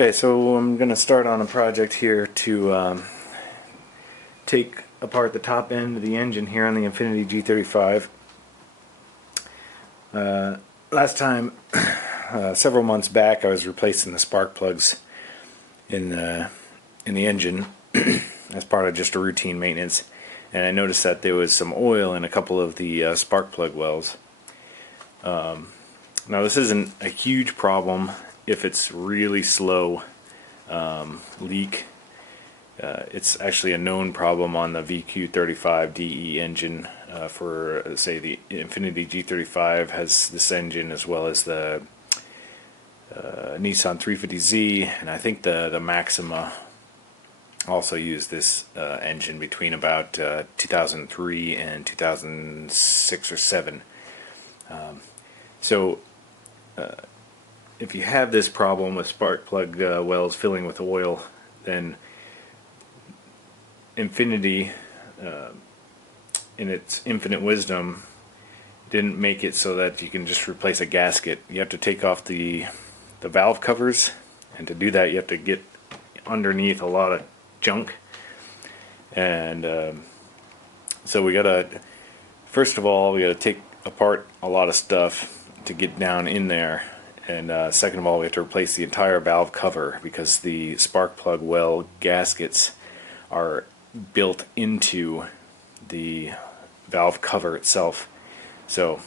Okay, so I'm going to start on a project here to take apart the top end of the engine here on the Infiniti G35. Last time, several months back, I was replacing the spark plugs in the engine as part of just a routine maintenance, and I noticed that there was some oil in a couple of the spark plug wells. Now this isn't a huge problem if it's really slow leak. It's actually a known problem on the VQ35 DE engine for, say, the Infiniti G35 has this engine, as well as the Nissan 350Z, and I think the Maxima also used this engine between about 2003 and 2006 or 7. So if you have this problem with spark plug wells filling with oil, then Infiniti, in its infinite wisdom, didn't make it so that you can just replace a gasket. You have to take off the valve covers, and to do that you have to get underneath a lot of junk. And so we gotta, first of all, we gotta take apart a lot of stuff to get down in there, and second of all, we have to replace the entire valve cover, because the spark plug well gaskets are built into the valve cover itself. So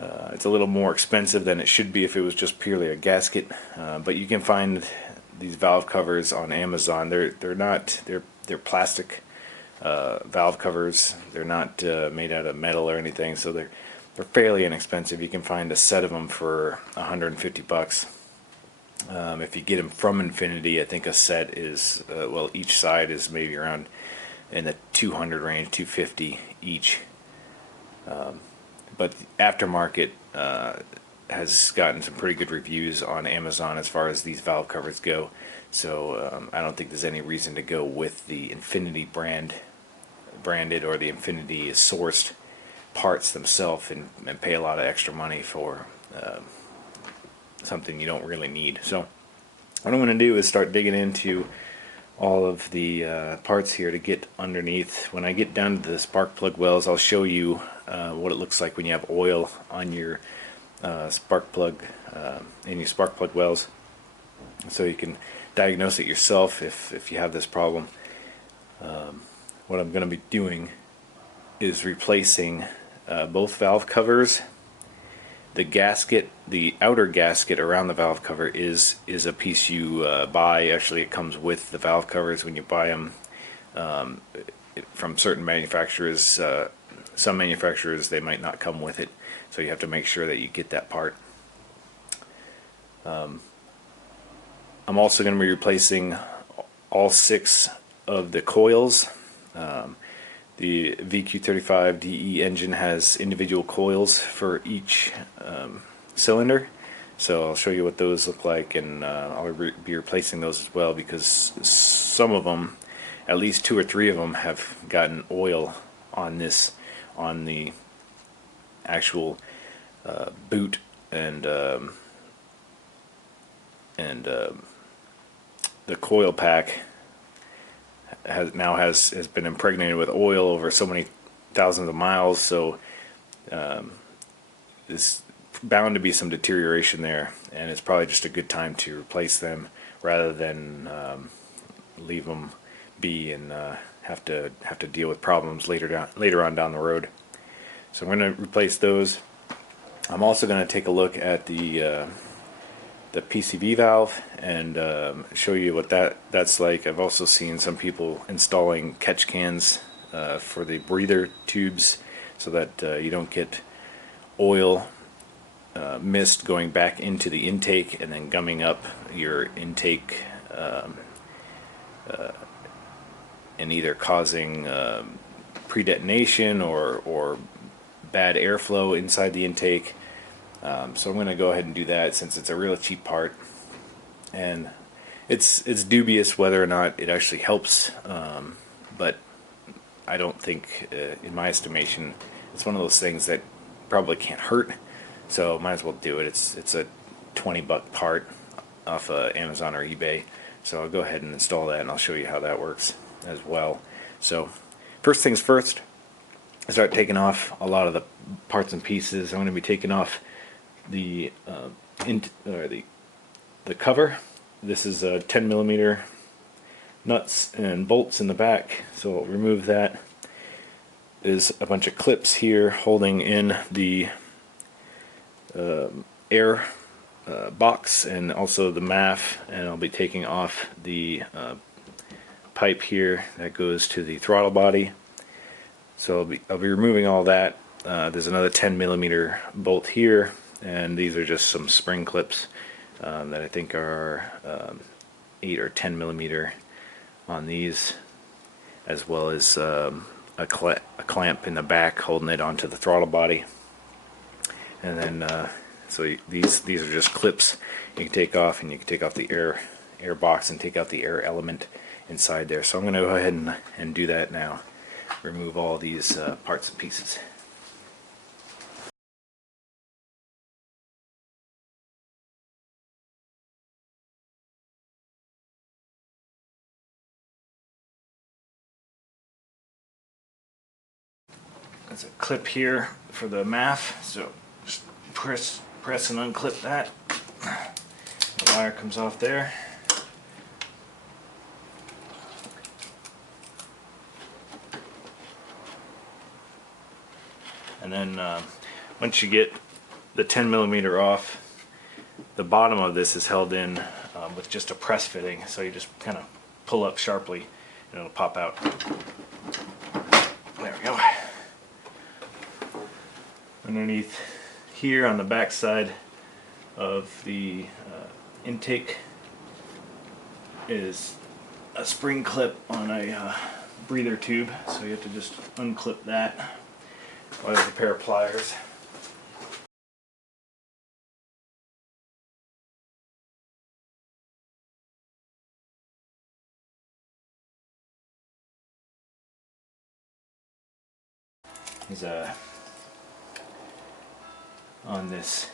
it's a little more expensive than it should be if it was just purely a gasket, but you can find these valve covers on Amazon. They're plastic valve covers. They're not made out of metal or anything, so they're fairly inexpensive. You can find a set of them for $150. If you get them from Infiniti, I think a set is, well, each side is maybe around in the 200 range, 250 each. But aftermarket has gotten some pretty good reviews on Amazon as far as these valve covers go. So I don't think there's any reason to go with the Infiniti branded or the Infiniti sourced parts themselves and pay a lot of extra money for something you don't really need. So what I'm going to do is start digging into all of the parts here to get underneath. When I get down to the spark plug wells, I'll show you what it looks like when you have oil on your spark plug in your spark plug wells, so you can diagnose it yourself if you have this problem. What I'm going to be doing is replacing both valve covers. The gasket, the outer gasket around the valve cover is a piece you buy. Actually, it comes with the valve covers when you buy them from certain manufacturers. Some manufacturers, they might not come with it, so you have to make sure that you get that part. I'm also going to be replacing all 6 of the coils. The VQ35 DE engine has individual coils for each cylinder, so I'll show you what those look like, and I'll be replacing those as well, because some of them, at least 2 or 3 of them, have gotten oil on the actual boot and the coil pack has been impregnated with oil over so many thousands of miles. So there's bound to be some deterioration there, and it's probably just a good time to replace them rather than leave them be and have to deal with problems later on down the road. So I'm going to replace those. I'm also going to take a look at the PCV valve and show you what that's like. I've also seen some people installing catch cans for the breather tubes, so that you don't get oil mist going back into the intake and then gumming up your intake and either causing pre-detonation or bad airflow inside the intake. So I'm going to go ahead and do that, since it's a real cheap part, and it's dubious whether or not it actually helps, but I don't think, in my estimation, it's one of those things that probably can't hurt, so might as well do it. It's a $20 part. off Amazon or eBay. So I'll go ahead and install that, and I'll show you how that works as well. So first things first, I start taking off a lot of the parts and pieces. I'm going to be taking off the the cover. This is a 10 millimeter nuts and bolts in the back, so I'll remove that. There's a bunch of clips here holding in the air box and also the MAF, and I'll be taking off the pipe here that goes to the throttle body. So I'll be removing all that. There's another 10 millimeter bolt here, and these are just some spring clips that I think are 8 or 10 millimeter on these, as well as a clamp in the back holding it onto the throttle body. And then so these are just clips you can take off, and you can take off the air box and take out the air element inside there. So I'm going to go ahead and do that now. Remove all these parts and pieces. There's a clip here for the MAF, so just press and unclip that. The wire comes off there. And then once you get the 10 millimeter off, the bottom of this is held in with just a press fitting, so you just kind of pull up sharply and it'll pop out. There we go. Underneath here on the back side of the intake is a spring clip on a breather tube, so you have to just unclip that with a pair of pliers. Is on this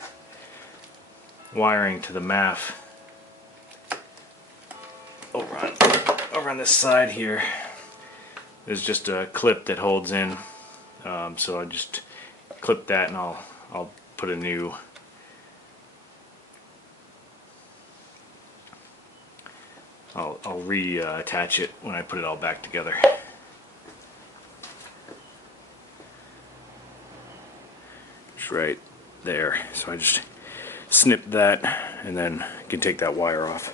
wiring to the MAF over on this side here. There's just a clip that holds in, so I just clip that, and I'll put a new I'll reattach it when I put it all back together. It's right there, so I just snip that, and then you can take that wire off.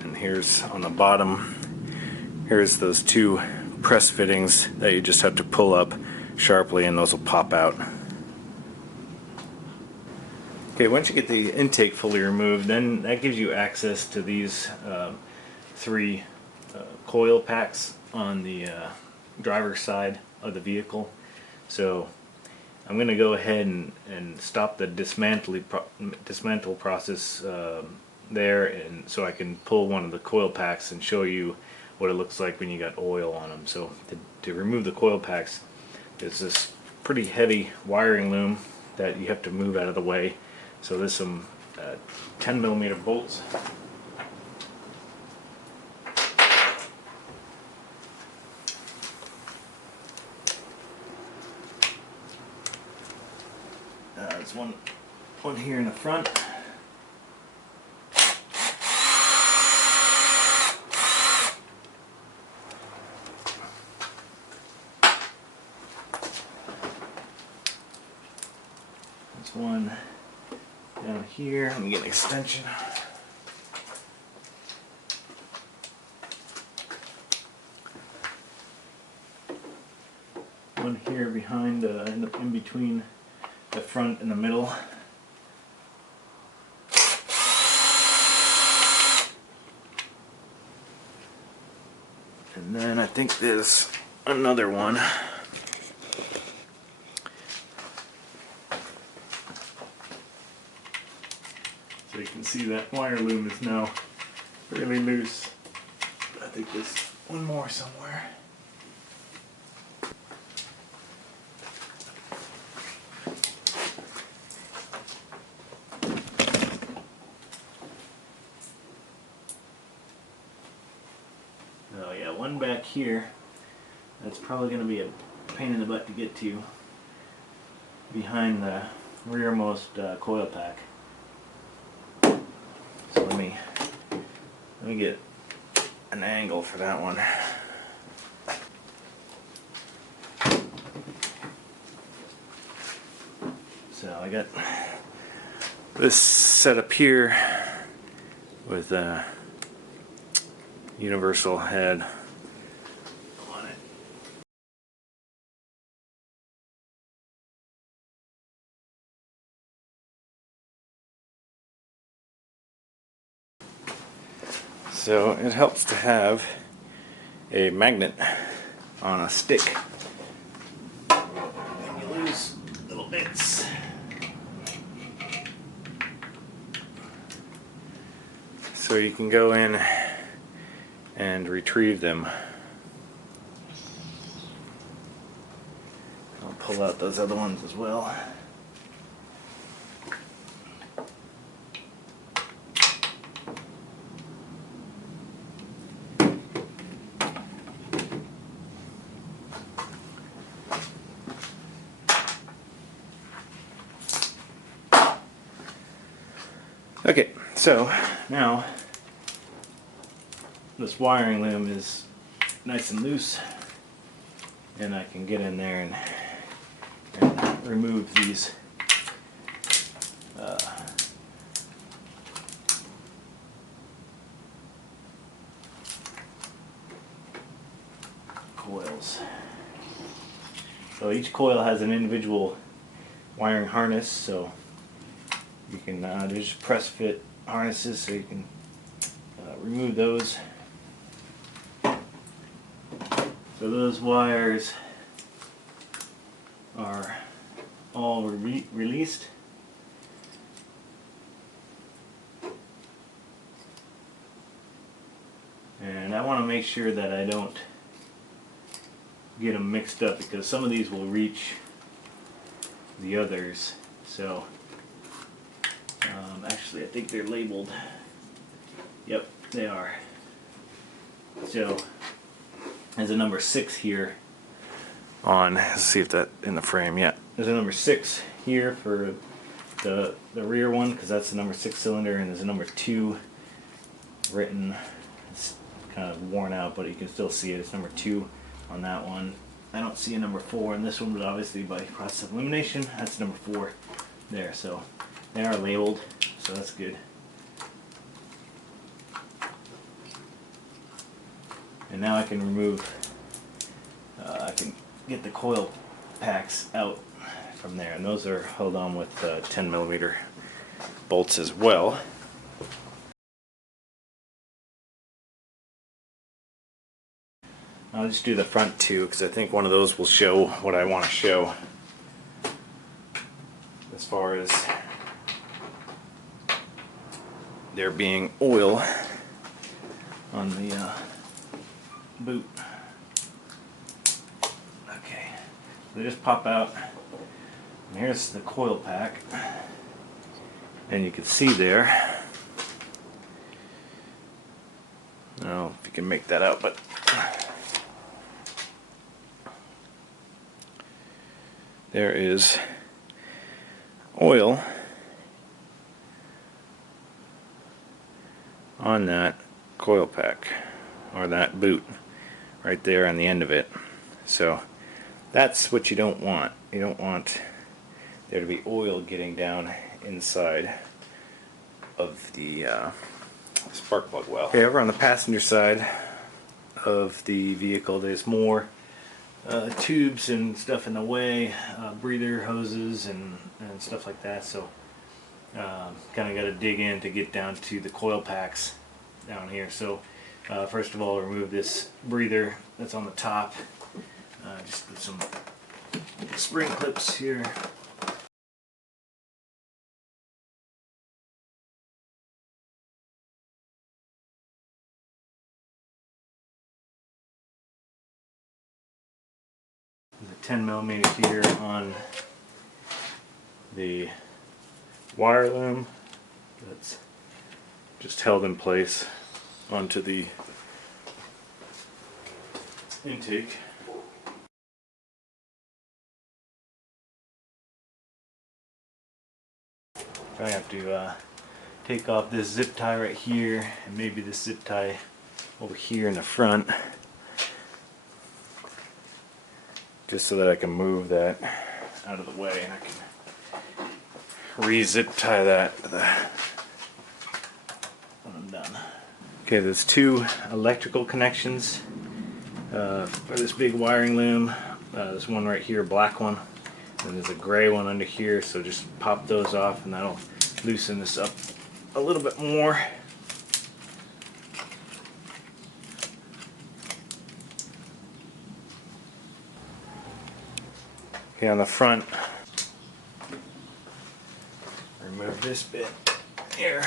And here's on the bottom, here's those two press fittings that you just have to pull up sharply, and those will pop out. Okay, once you get the intake fully removed, then that gives you access to these three coil packs on the driver's side of the vehicle. So I'm going to go ahead and stop the dismantle process there, and so I can pull one of the coil packs and show you what it looks like when you got oil on them. So to remove the coil packs, there's this pretty heavy wiring loom that you have to move out of the way. So there's some 10 millimeter bolts. There's one here in the front. There's one down here. Let me get an extension. One here behind, in between the front and the middle. And then I think there's another one. So you can see that wire loom is now really loose. I think there's one more somewhere. one back here that's probably going to be a pain in the butt to get to behind the rearmost coil pack. So let me get an angle for that one. So I got this set up here with a universal head on it. So it helps to have a magnet on a stick. And you lose little bits. So you can go in and retrieve them. I'll pull out those other ones as well. Okay, so now this wiring loom is nice and loose, and I can get in there and remove these coils. So each coil has an individual wiring harness, so you can just press fit harnesses, so you can remove those. So those wires are all released. And I want to make sure that I don't get them mixed up, because some of these will reach the others. So actually I think they're labeled. Yep, they are. So there's a number 6 here on, let's see if that in the frame. Yeah, there's a number 6 here for the rear one, because that's the number 6 cylinder, and there's a number 2 written. It's kind of worn out, but you can still see it. It's number 2 on that one. I don't see a number 4 in this one, but obviously by process of elimination, that's number 4 there. So they are labeled, so that's good. And now I can remove, I can get the coil packs out from there, and those are held on with 10mm bolts as well. I'll just do the front two, because I think one of those will show what I want to show as far as there being oil on the boot. Okay, they just pop out, and here's the coil pack, and you can see there, I don't know if you can make that out, but there is oil on that coil pack, or that boot right there on the end of it. So that's what you don't want. You don't want there to be oil getting down inside of the spark plug well. Okay, over on the passenger side of the vehicle, there's more tubes and stuff in the way, breather hoses and stuff like that. So kind of got to dig in to get down to the coil packs down here. So first of all, remove this breather that's on the top. Just put some spring clips here. There's a 10mm here on the wire loom that's just held in place onto the intake. I have to take off this zip tie right here, and maybe this zip tie over here in the front, just so that I can move that out of the way, and I can re-zip tie that when I'm done. Okay, there's two electrical connections for this big wiring loom. There's one right here, a black one, and there's a gray one under here, so just pop those off and that'll loosen this up a little bit more. Okay, on the front, remove this bit here.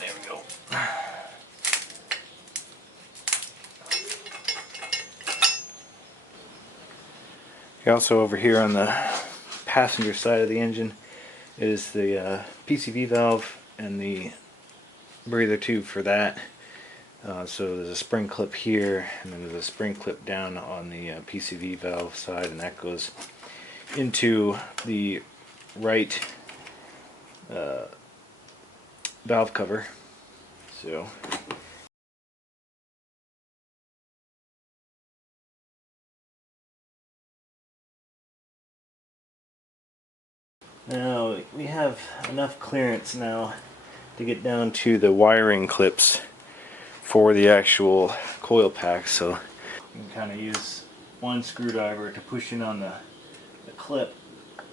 There we go. Also over here on the passenger side of the engine is the PCV valve and the breather tube for that. So there's a spring clip here, and then there's a spring clip down on the PCV valve side, and that goes into the right valve cover. So now we have enough clearance now to get down to the wiring clips for the actual coil pack. So you can kind of use one screwdriver to push in on the clip,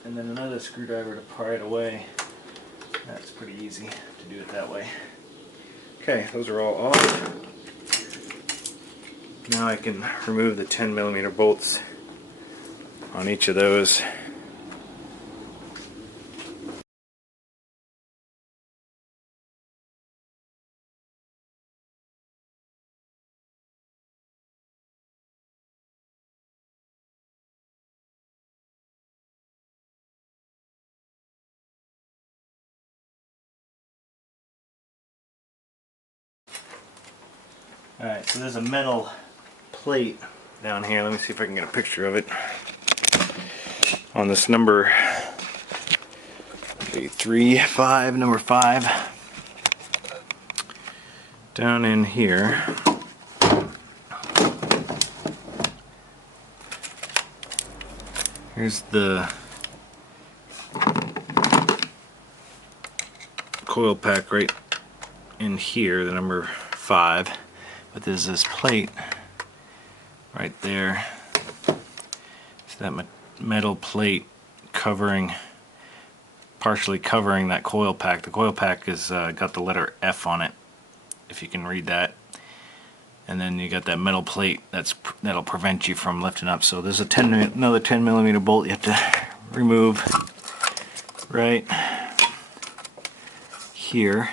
and then another screwdriver to pry it away. That's pretty easy to do it that way. Okay, those are all off. Now I can remove the 10mm bolts on each of those. Alright, so there's a metal plate down here. Let me see if I can get a picture of it. On this number 35, number 5. Down in here. Here's the coil pack right in here, the number 5. But there's this plate right there. It's that metal plate partially covering that coil pack. The coil pack has got the letter F on it, if you can read that. And then you got that metal plate that'll prevent you from lifting up. So there's another 10mm bolt you have to remove right here.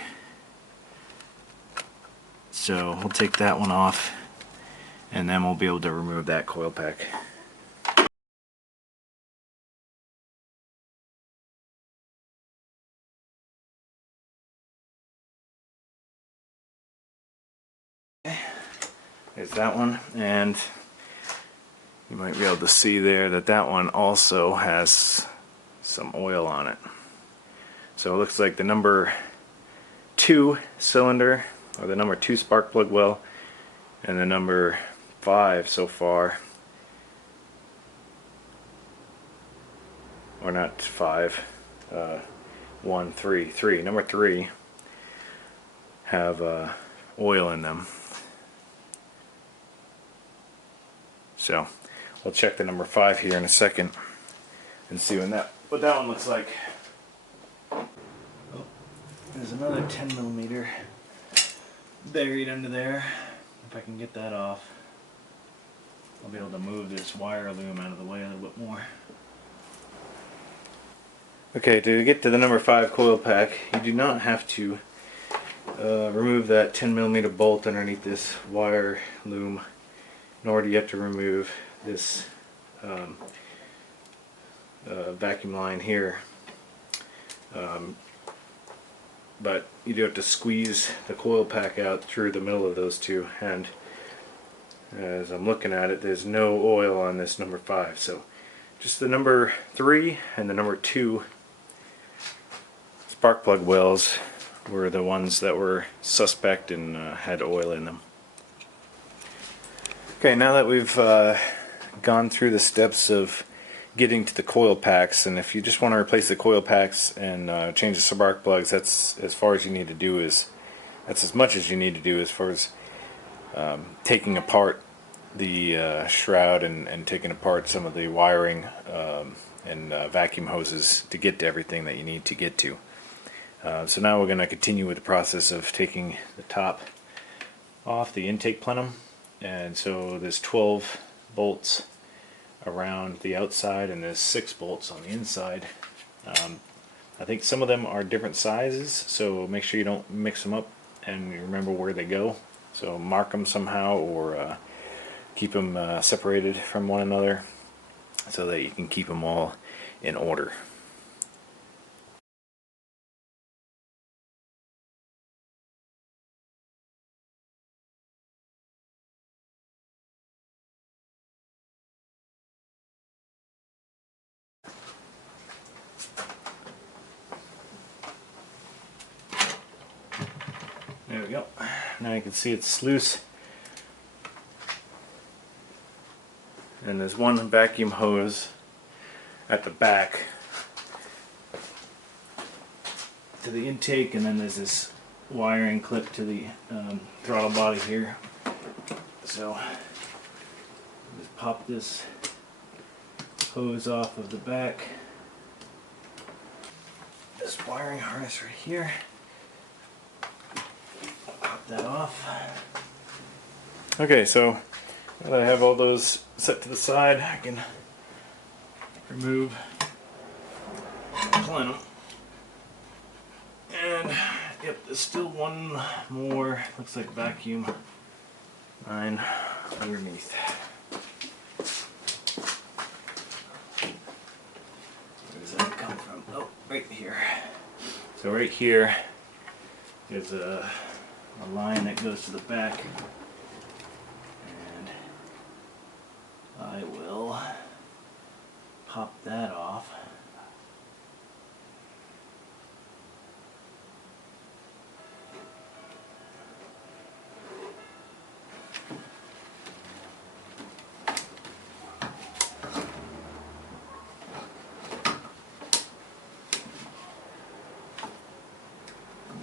So we'll take that one off, and then we'll be able to remove that coil pack. There's that one, and you might be able to see there that that one also has some oil on it. So it looks like the number 2 cylinder, or the number 2 spark plug well, and the number 5 so far, or not 5, 3, number 3 have oil in them. So we'll check the number 5 here in a second and see what that one looks like. Oh, there's another 10mm buried under there. If I can get that off, I'll be able to move this wire loom out of the way a little bit more. Okay, to get to the number 5 coil pack, you do not have to remove that 10mm bolt underneath this wire loom, nor do you have to remove this vacuum line here. But you do have to squeeze the coil pack out through the middle of those two, and as I'm looking at it, there's no oil on this number 5, so just the number 3 and the number 2 spark plug wells were the ones that were suspect and had oil in them. Okay, now that we've gone through the steps of getting to the coil packs, and if you just want to replace the coil packs and change the spark plugs, that's as far as you need to do. That's as much as you need to do as far as taking apart the shroud and taking apart some of the wiring and vacuum hoses to get to everything that you need to get to. So now we're going to continue with the process of taking the top off the intake plenum, and so there's 12 bolts around the outside and there's 6 bolts on the inside. I think some of them are different sizes, so make sure you don't mix them up and you remember where they go. So mark them somehow, or keep them separated from one another so that you can keep them all in order. There we go. Now you can see it's loose. And there's one vacuum hose at the back to the intake, and then there's this wiring clip to the throttle body here. So just pop this hose off of the back. This wiring harness right here. Pop that off. Okay, so now that I have all those set to the side, I can remove the plenum. And yep, there's still one more, looks like vacuum line underneath. Where does that come from? Oh, right here. So right here, there's a line that goes to the back. I will pop that off.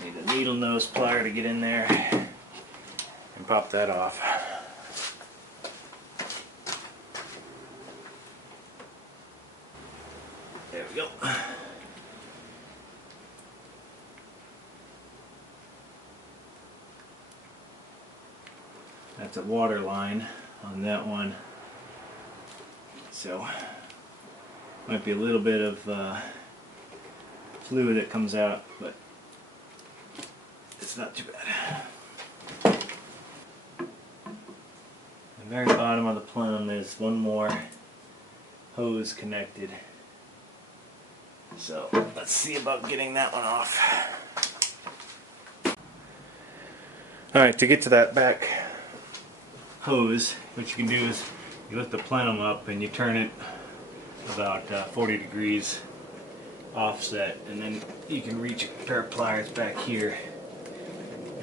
Need a needle nose plier to get in there and pop that off. There we go. That's a water line on that one. So might be a little bit of fluid that comes out, but it's not too bad. The very bottom of the plenum, there's one more hose connected. So let's see about getting that one off. Alright, to get to that back hose, what you can do is you lift the plenum up and you turn it about 40 degrees offset, and then you can reach a pair of pliers back here,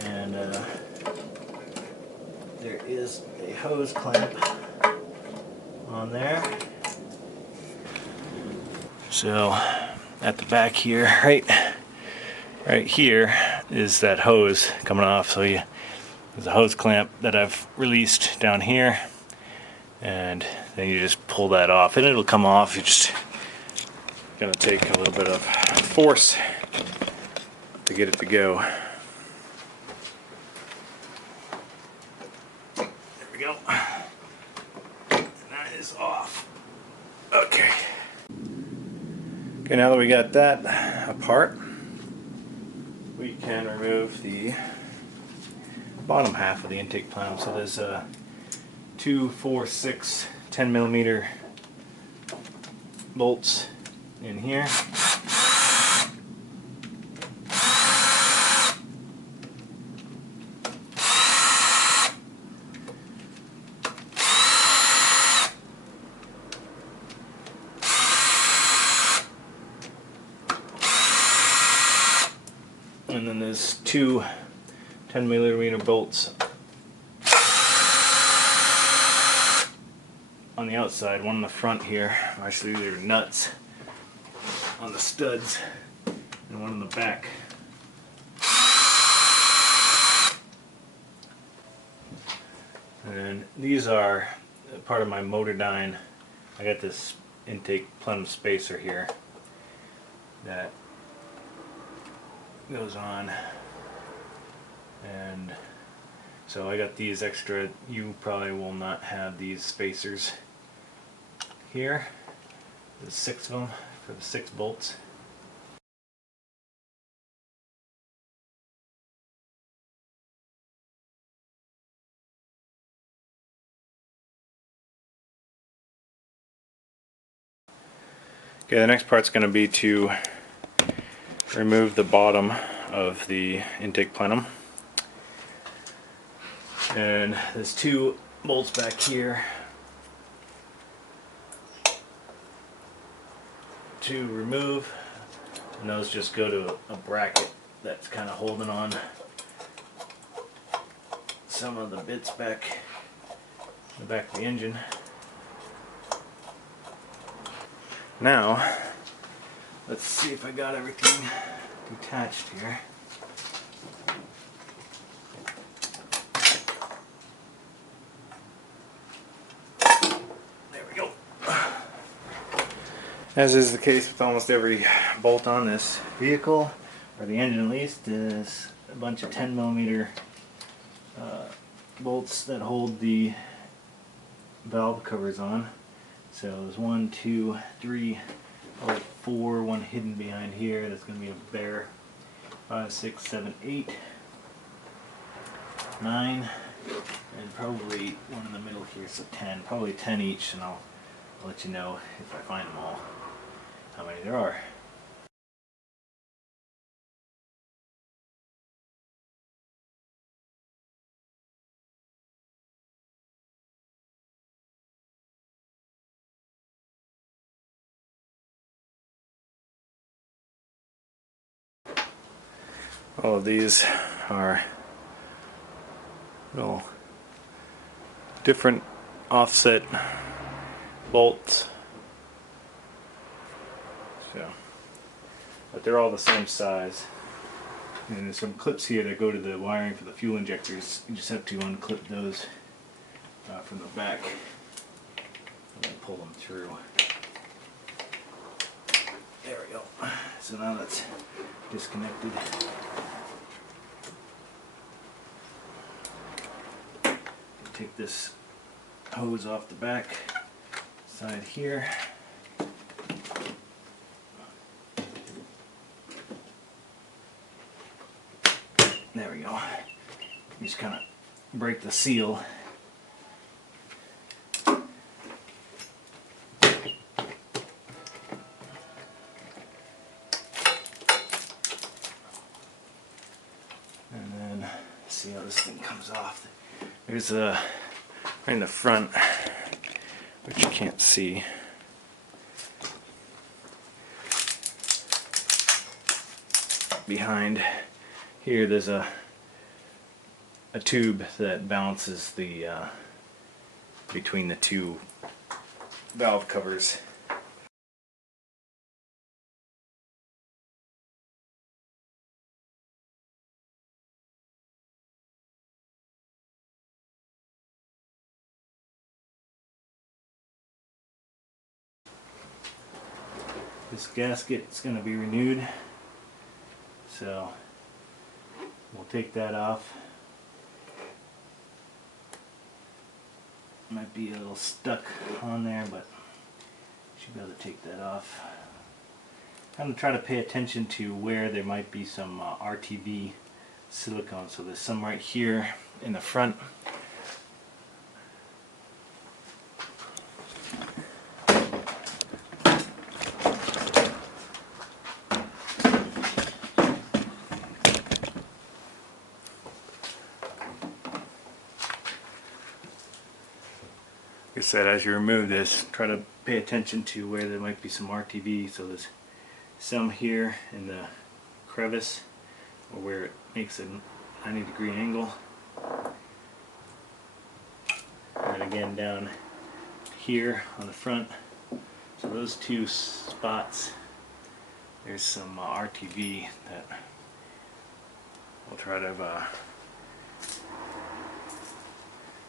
and there is a hose clamp on there. So at the back here, right here is that hose coming off. So there's a hose clamp that I've released down here, and then you just pull that off and it'll come off. You just gonna take a little bit of force to get it to go. There we go. And that is off. Okay. Okay, now that we got that apart, we can remove the bottom half of the intake plenum. So there's 2, 4, 6, 10 millimeter bolts in here. And then there's 2 10 millimeter bolts on the outside, one in the front here. Actually, they're nuts on the studs, and one in the back. And these are part of my motor dyne. I got this intake plenum spacer here that goes on, and so I got these extra. You probably will not have these spacers here. There's 6 of them for the 6 bolts. Okay, the next part's going to be to remove the bottom of the intake plenum. And there's 2 bolts back here to remove, and those just go to a bracket that's kind of holding on some of the bits back in the back of the engine. Now, let's see if I got everything detached here. There we go. As is the case with almost every bolt on this vehicle, or the engine at least, is a bunch of 10 millimeter bolts that hold the valve covers on. So there's 1, 2, 3, 4, one hidden behind here. That's going to be a bare. 5, 6, 7, 8, 9, and probably one in the middle here, so 10. Probably 10 each, and I'll let you know if I find them all, how many there are. All of these are little different offset bolts, so, but they're all the same size. And there's some clips here that go to the wiring for the fuel injectors. You just have to unclip those from the back and then pull them through. There we go. So now that's disconnected. Take this hose off the back side here. There we go. You just kind of break the seal. And then see how this thing comes off. There's a right in the front, which you can't see. Behind here, there's a tube that balances the between the 2 valve covers. This gasket is going to be renewed, so we'll take that off. Might be a little stuck on there, but should be able to take that off. I'm going to try to pay attention to where there might be some RTV silicone. So there's some right here in the front. Like I said, as you remove this, try to pay attention to where there might be some RTV. So there's some here in the crevice, or where it makes a 90-degree angle, and again down here on the front. So those two spots, there's some RTV that we'll try to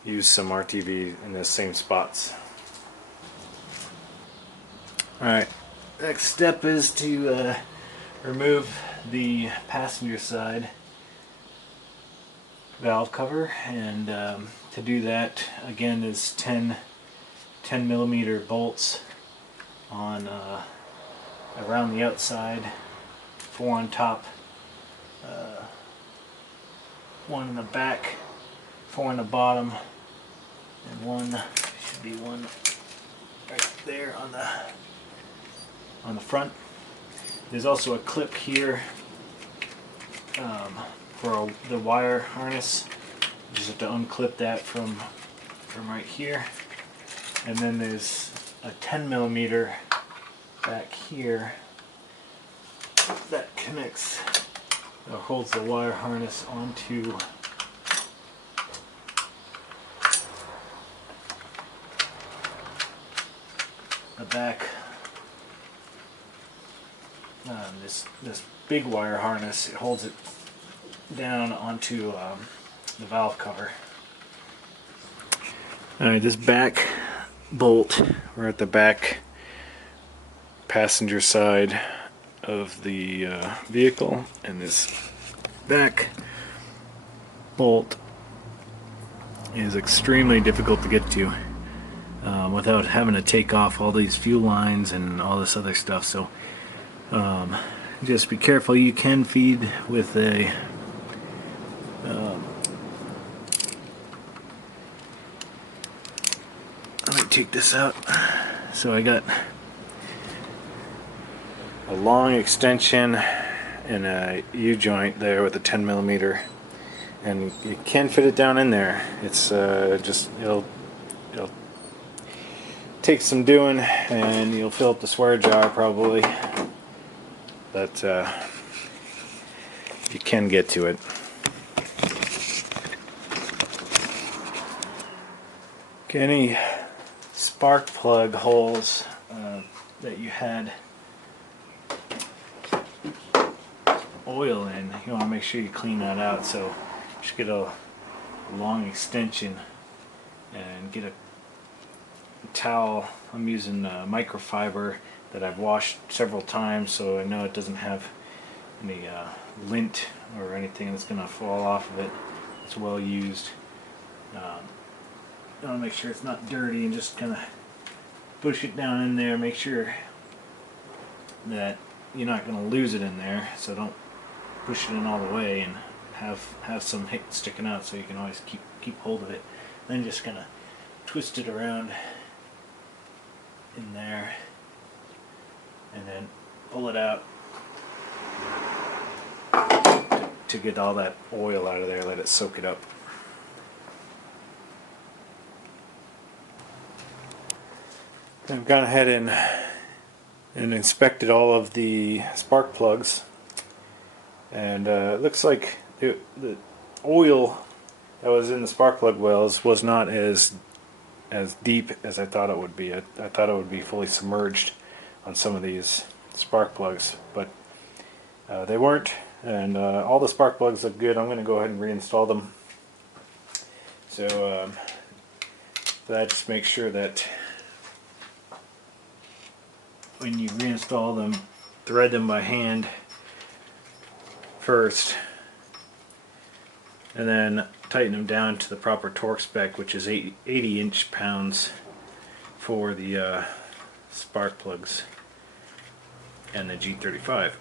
use some RTV in the same spots. Alright, next step is to remove the passenger side valve cover, and to do that, again, there's 10 millimeter bolts on around the outside, 4 on top, 1 in the back, 4 on the bottom, and one should be one right there on the front. There's also a clip here for the wire harness. You just have to unclip that from right here, and then there's a 10 millimeter back here that connects or holds the wire harness onto the back. This big wire harness, it holds it down onto the valve cover. Alright, this back bolt, we're at the back passenger side of the vehicle, and this back bolt is extremely difficult to get to without having to take off all these fuel lines and all this other stuff. So just be careful. You can feed with a let me take this out. So I got a long extension and a U-joint there with a 10 millimeter, and you can fit it down in there. It's just it'll take some doing, and you'll fill up the swear jar probably, but you can get to it. Okay, any spark plug holes that you had oil in, you want to make sure you clean that out. So just get a long extension and get a towel. I'm using microfiber that I've washed several times, so I know it doesn't have any lint or anything that's going to fall off of it. It's well used. You want to make sure it's not dirty, and just kind of push it down in there. Make sure that you're not going to lose it in there, so don't push it in all the way, and have some sticking out so you can always keep hold of it. Then just kind of twist it around in there, and then pull it out to get all that oil out of there. Let it soak it up. I've gone ahead and inspected all of the spark plugs, and it looks like the oil that was in the spark plug wells was not as deep as I thought it would be. I thought it would be fully submerged on some of these spark plugs, but they weren't, and all the spark plugs look good. I'm going to go ahead and reinstall them. So that just makes sure that when you reinstall them, thread them by hand first, and then tighten them down to the proper torque spec, which is 80 inch-pounds for the spark plugs and the G35.